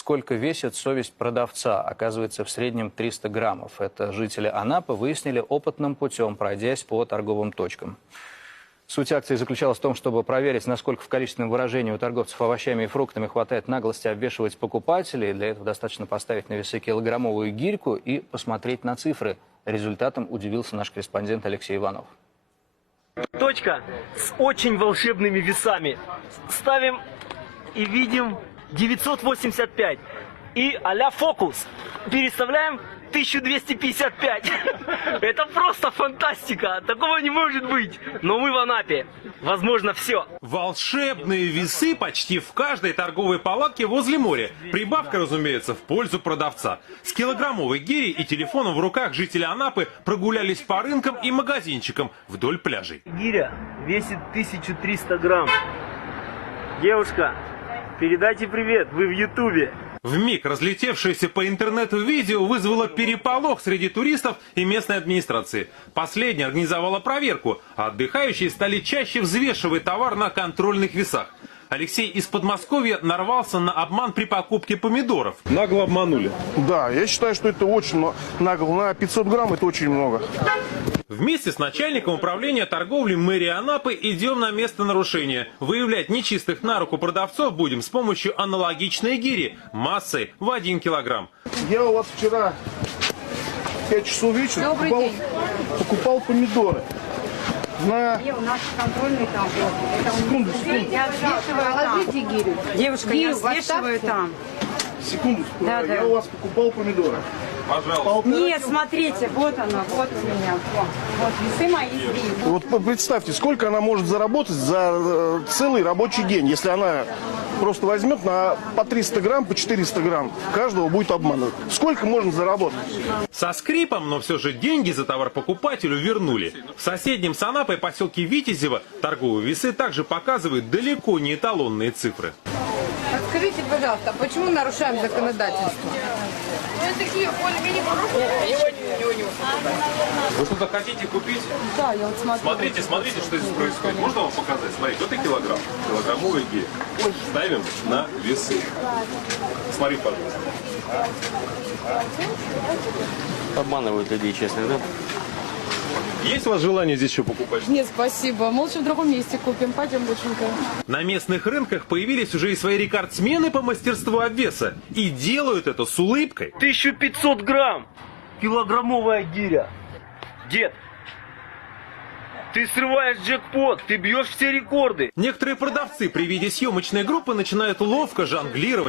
сколько весит совесть продавца. Оказывается, в среднем 300 граммов. Это жители Анапы выяснили опытным путем, пройдясь по торговым точкам. Суть акции заключалась в том, чтобы проверить, насколько в количественном выражении у торговцев овощами и фруктами хватает наглости обвешивать покупателей. Для этого достаточно поставить на весы килограммовую гирьку и посмотреть на цифры. Результатом удивился наш корреспондент Алексей Иванов. Точка с очень волшебными весами. Ставим и видим 985. И а-ля фокус. Переставляем 1255. Это просто фантастика. Такого не может быть. Но мы в Анапе. Возможно, все. Волшебные весы почти в каждой торговой палатке возле моря. Прибавка, разумеется, в пользу продавца. С килограммовой гирей и телефоном в руках жители Анапы прогулялись по рынкам и магазинчикам вдоль пляжей. Гиря весит 1300 грамм. Девушка, передайте привет, вы в Ютубе. Вмиг разлетевшееся по интернету видео вызвало переполох среди туристов и местной администрации. Последняя организовала проверку, а отдыхающие стали чаще взвешивать товар на контрольных весах. Алексей из Подмосковья нарвался на обман при покупке помидоров. Нагло обманули. Да, я считаю, что это очень нагло. На 500 грамм это очень много. Вместе с начальником управления торговли мэрии Анапы идем на место нарушения. Выявлять нечистых на руку продавцов будем с помощью аналогичной гири массой в 1 килограмм. Я у вас вчера в 5 часов вечера покупал помидоры. Где у нас контрольный там? Секунду. Я взвешиваю там. Девушка, я взвешиваю там. Секунду. Да. Я у вас покупал помидоры. Пожалуйста. Нет, смотрите, вот она, вот у меня. Вот весы мои здесь. Вот представьте, сколько она может заработать за целый рабочий день, если она просто возьмет по 300 грамм, по 400 грамм. Каждого будет обманывать. Сколько можно заработать? Со скрипом, но все же деньги за товар покупателю вернули. В соседнем с Анапой поселке Витязево торговые весы также показывают далеко не эталонные цифры. Скажите, пожалуйста, почему нарушаем законодательство? Вы что-то хотите купить? Да, я вот смотрю. Смотрите, что здесь происходит. Можно вам показать? Смотрите, вот и килограмм. Килограммовые гири. Ставим на весы. Смотри, пожалуйста. Обманывают людей, честно, да? Есть у вас желание здесь еще покупать? Нет, спасибо. Мы лучше в другом месте купим. Пойдем, доченька. На местных рынках появились уже и свои рекордсмены по мастерству обвеса. И делают это с улыбкой. 1500 грамм. Килограммовая гиря. Дед, ты срываешь джекпот, ты бьешь все рекорды. Некоторые продавцы при виде съемочной группы начинают ловко жонглировать